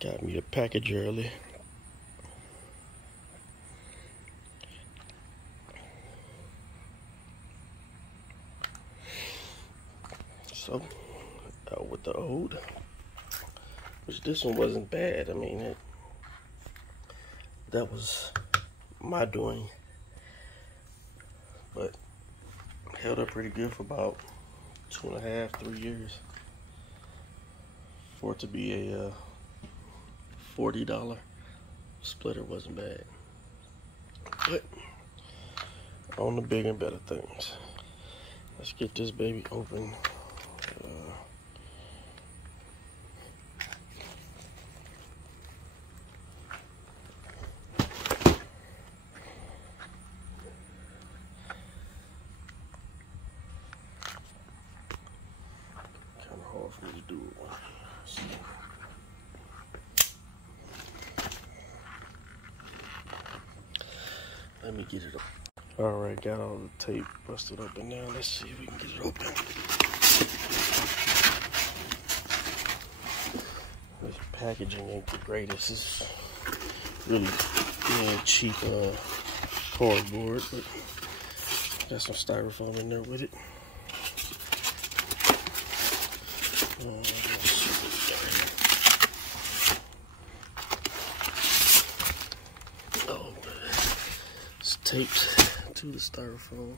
Got me a package early. So, out with the old, which this one wasn't bad. I mean, that was my doing, but held up pretty good for about 2.5, 3 years. For it to be a $40 splitter wasn't bad. But on the bigger and better things. Let's get this baby open. Kind of hard for me to do it. So. Let me get it up. Alright, got all the tape busted open now. Let's see if we can get it open. This packaging ain't the greatest. It's really cheap cardboard, but got some styrofoam in there with it. It's taped to the styrofoam.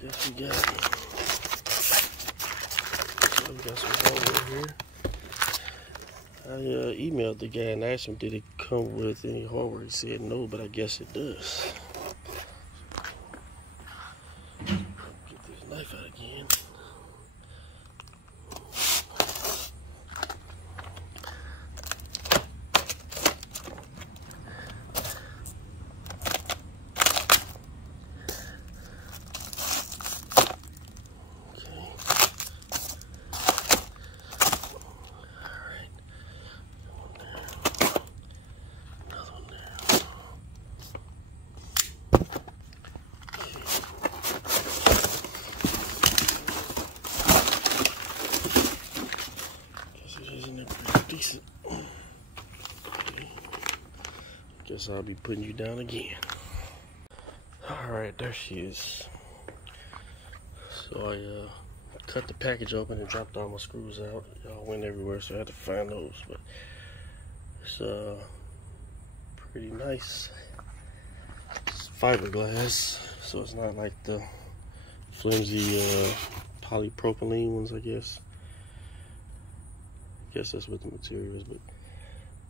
Guess we got some hardware here. I emailed the guy and asked him, did it come with any hardware? He said no, but I guess it does. Get this knife out again. Decent. Okay. Guess I'll be putting you down again. Alright, there she is. So I cut the package open and dropped all my screws out. Y'all went everywhere, so I had to find those. But it's pretty nice. It's fiberglass, so it's not like the flimsy polypropylene ones, I guess. Guess that's what the material is, but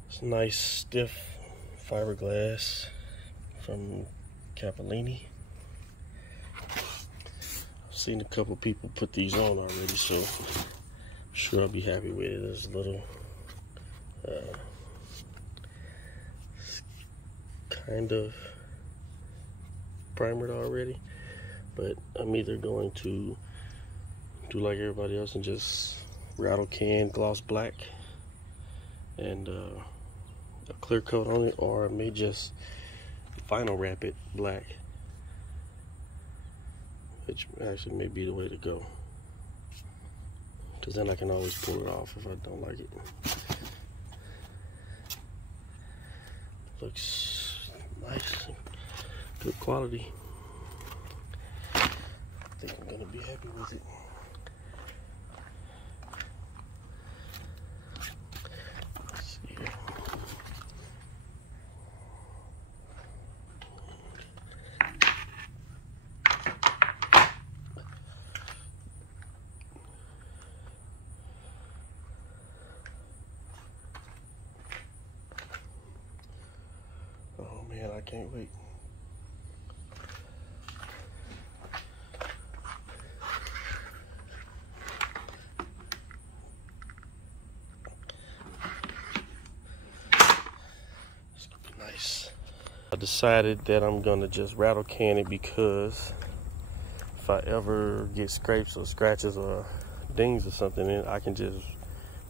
it's nice stiff fiberglass from Capellini. I've seen a couple people put these on already, so I'm sure I'll be happy with it. There's a little kind of primered already, but I'm either going to do like everybody else and just rattle can gloss black and a clear coat on it, or I may just vinyl wrap it black, which actually may be the way to go, because then I can always pull it off if I don't like it. Looks nice, good quality. I think I'm gonna be happy with it. Oh man, I can't wait. It's gonna be nice. I decided that I'm gonna just rattle can it, because if I ever get scrapes or scratches or dings or something in it, I can just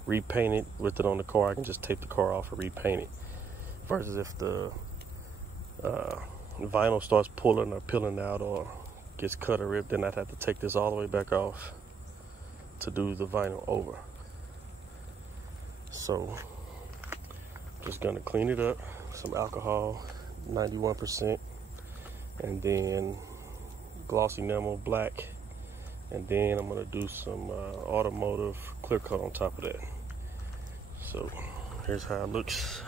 repaint it with it on the car. I can just take the car off and repaint it. Versus if the vinyl starts pulling or peeling out or gets cut or ripped, then I'd have to take this all the way back off to do the vinyl over. So just gonna clean it up, some alcohol, 91%, and then gloss enamel black, and then I'm gonna do some automotive clear coat on top of that. So here's how it looks.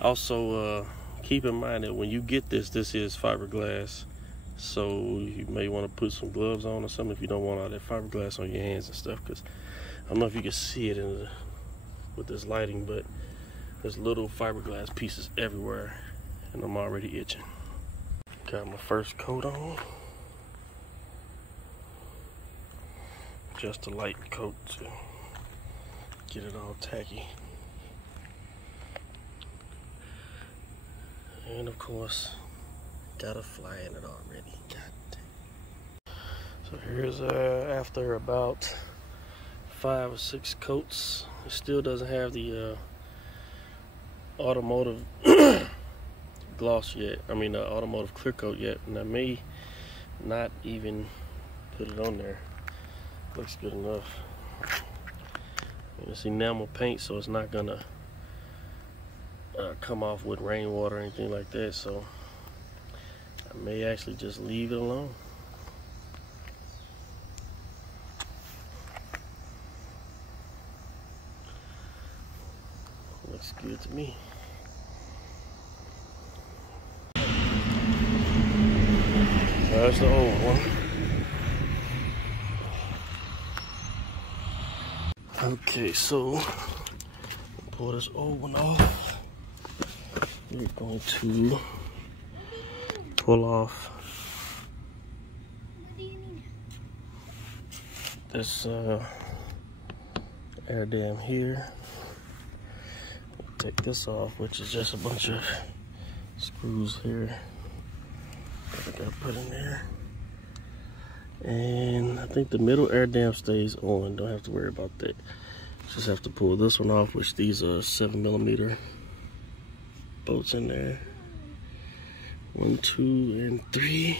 Also, keep in mind that when you get this is fiberglass, so you may want to put some gloves on or something if you don't want all that fiberglass on your hands and stuff, because I don't know if you can see it with this lighting, but there's little fiberglass pieces everywhere, and I'm already itching. Got my first coat on. Just a light coat to get it all tacky. And of course, got a fly in it already. God dang. So here's after about 5 or 6 coats. It still doesn't have the automotive gloss yet. I mean, the automotive clear coat yet. And I may not even put it on there. Looks good enough. And it's enamel paint, so it's not gonna come off with rainwater or anything like that. So I may actually just leave it alone. Looks good to me. That's the old one. Okay, so pull this old one off. We're going to pull off this air dam here. Take this off, which is just a bunch of screws here that I gotta put in there. And I think the middle air dam stays on. Don't have to worry about that. Just have to pull this one off, which these are 7mm bolts in there. 1, 2, and 3.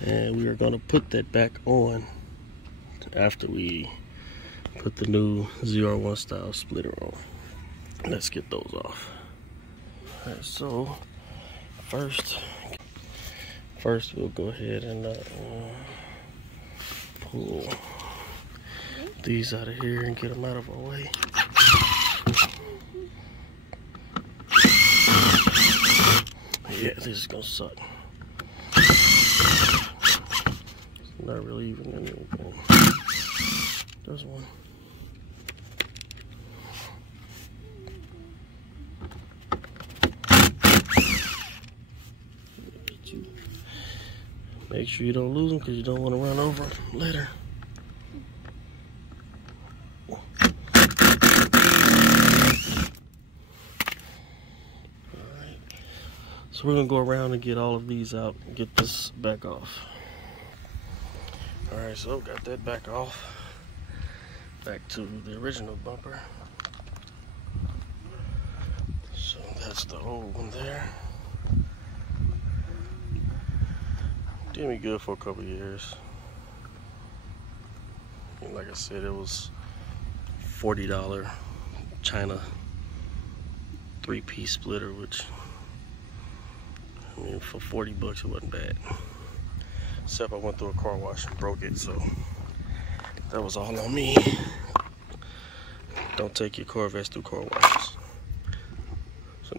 And we are gonna put that back on after we put the new ZR1 style splitter on. Let's get those off. Alright, so first we'll go ahead and pull these out of here and get them out of our way. Yeah, this is gonna suck. It's not really even in anything. There's one. Make sure you don't lose them because you don't want to run over them later. Alright. So we're going to go around and get all of these out and get this back off. Alright, so got that back off. Back to the original bumper. So that's the old one there. Did me good for a couple years. And like I said, it was $40 China 3-piece splitter, which, I mean, for 40 bucks it wasn't bad. Except I went through a car wash and broke it, so that was all on me. Don't take your Corvettes through car washes. So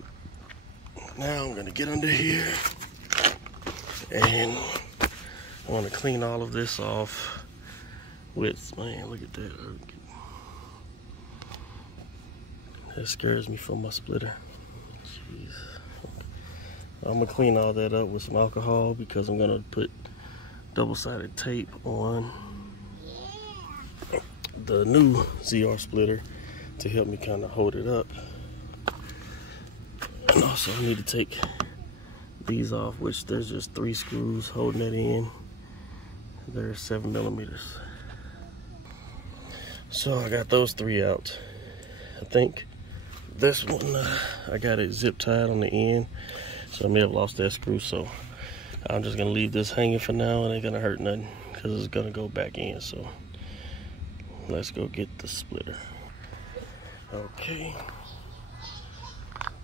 now I'm gonna get under here and I want to clean all of this off with, man, look at that. That scares me from my splitter. Jeez. I'm gonna clean all that up with some alcohol because I'm gonna put double-sided tape on the new ZR splitter to help me kind of hold it up. And also I need to take these off, which there's just 3 screws holding it in. They're 7mm. So I got those 3 out. I think this one I got it zip tied on the end, so I may have lost that screw. So I'm just gonna leave this hanging for now. It ain't gonna hurt nothing because it's gonna go back in. So let's go get the splitter. Okay,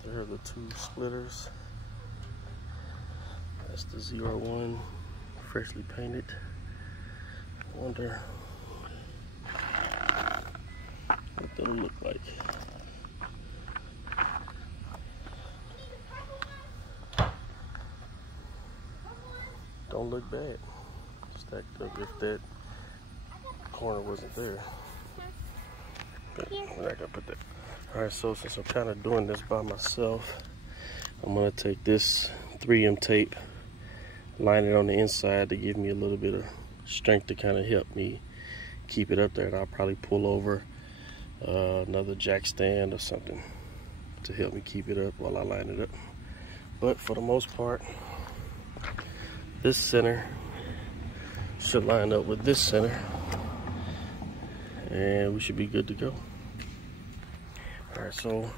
there are the two splitters. That's the ZR1, freshly painted. I wonder what that'll look like. Don't look bad. Stacked up if that corner wasn't there. But we're not gonna put that. Alright, so since I'm kind of doing this by myself, I'm gonna take this 3M tape, line it on the inside to give me a little bit of strength to kind of help me keep it up there, and I'll probably pull over another jack stand or something to help me keep it up while I line it up. But for the most part, this center should line up with this center, and we should be good to go. Alright, so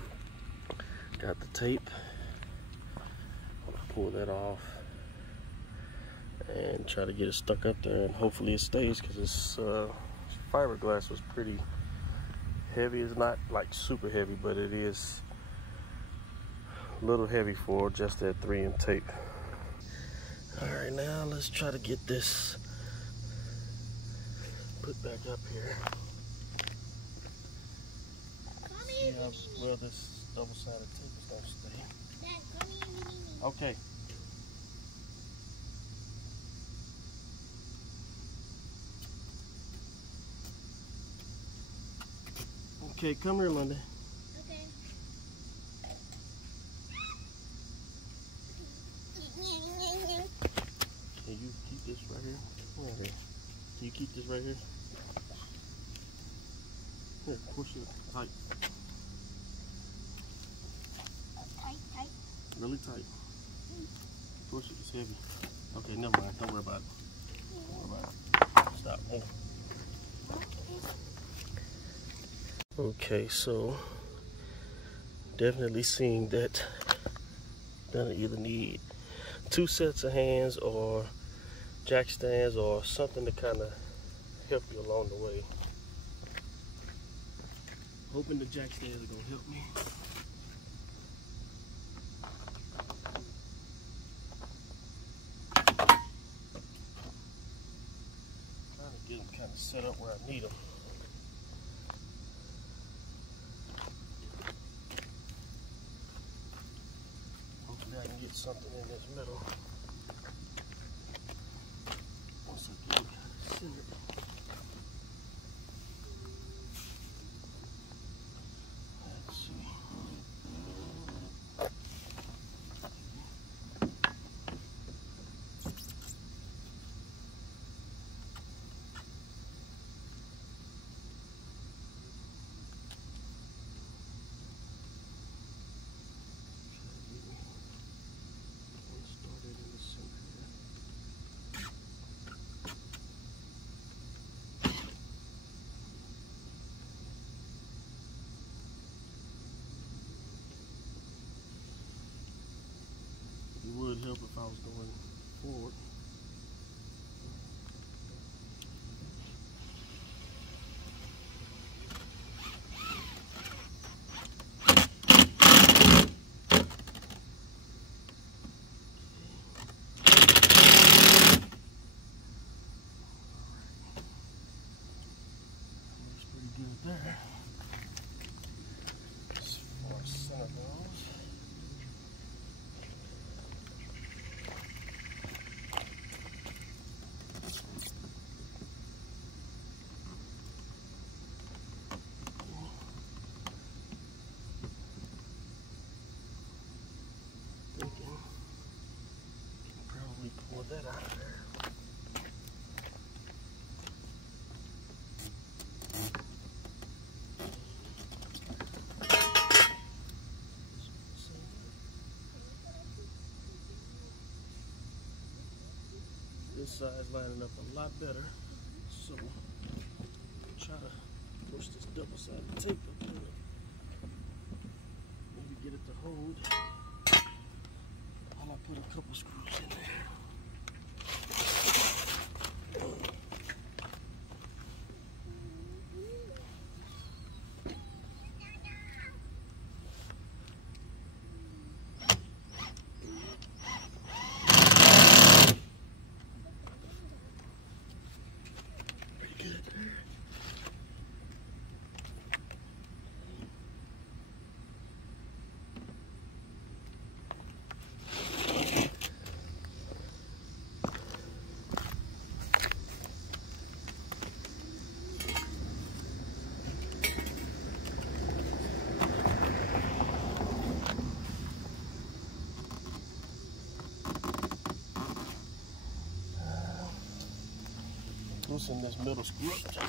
got the tape. I'm gonna pull that off and try to get it stuck up there, and hopefully it stays, because this fiberglass was pretty heavy. It's not like super heavy, but it is a little heavy for just that 3M tape. Alright, now let's try to get this put back up here. See how well this double-sided tape is going to stay. Okay. Okay, come here, Monday. Okay. Can you keep this right here? Right here. Can you keep this right here? Here, push it tight. Tight. Really tight. Push it, it's heavy. Okay, never mind. Don't worry about it. Don't worry about it. Stop. Oh. Okay, so definitely seeing that gonna either need 2 sets of hands or jack stands or something to kind of help you along the way. Hoping the jack stands are gonna help me. Trying to get them kind of set up where I need them. Hopefully I can get something in this middle. Once I get it kind of centered. Let's see. It would help if I was going forward. Looks pretty good there. As far as center goes. Pull that out of there. This side's lining up a lot better, so try to push this double-sided tape up in it. Maybe get it to hold while I put a couple screws in there. loosen this middle screw up.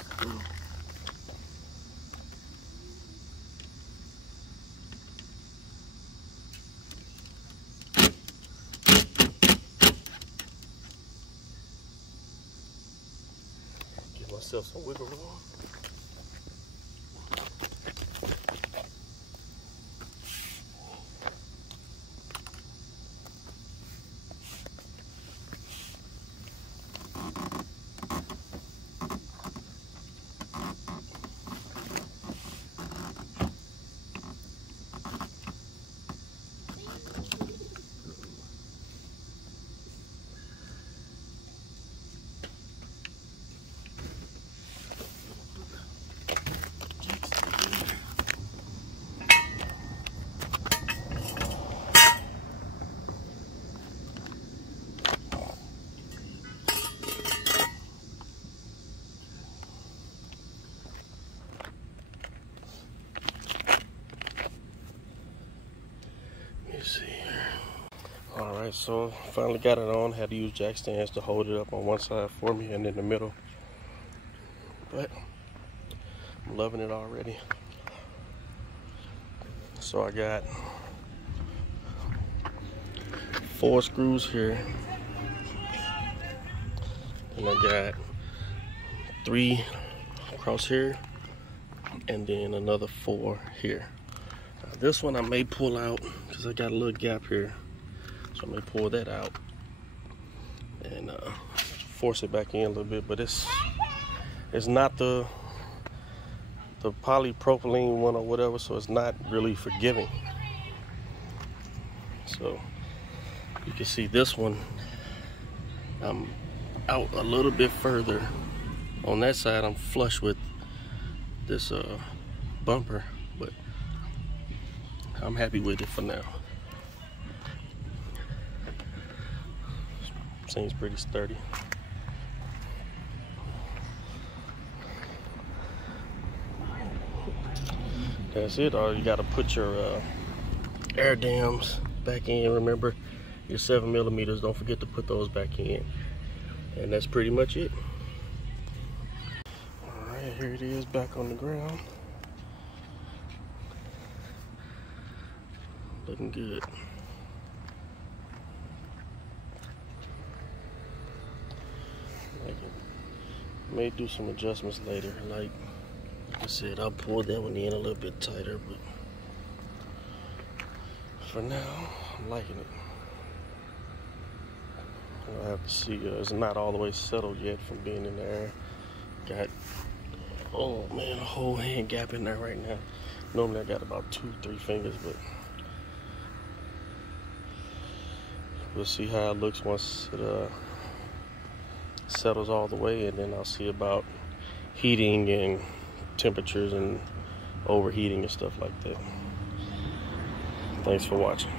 Give myself some wiggle room. See here. Alright, so finally got it on. Had to use jack stands to hold it up on one side for me and in the middle. But I'm loving it already. So I got 4 screws here. And I got 3 across here. And then another 4 here. This one I may pull out because I got a little gap here, so I may pull that out and force it back in a little bit. But it's not the polypropylene one or whatever, so it's not really forgiving. So you can see this one, I'm out a little bit further. On that side, I'm flush with this bumper, but I'm happy with it for now. Seems pretty sturdy. That's it. Or you got to put your air dams back in. Remember your 7mm. Don't forget to put those back in. And that's pretty much it. All right, here it is back on the ground. Looking good. May do some adjustments later. Like I said, I'll pull that one in a little bit tighter, but for now, I'm liking it. I'll have to see. It's not all the way settled yet from being in there. Got, oh man, a whole hand gap in there right now. Normally I got about 2-3 fingers, but we'll see how it looks once it settles all the way, and then I'll see about heating and temperatures and overheating and stuff like that. Thanks for watching.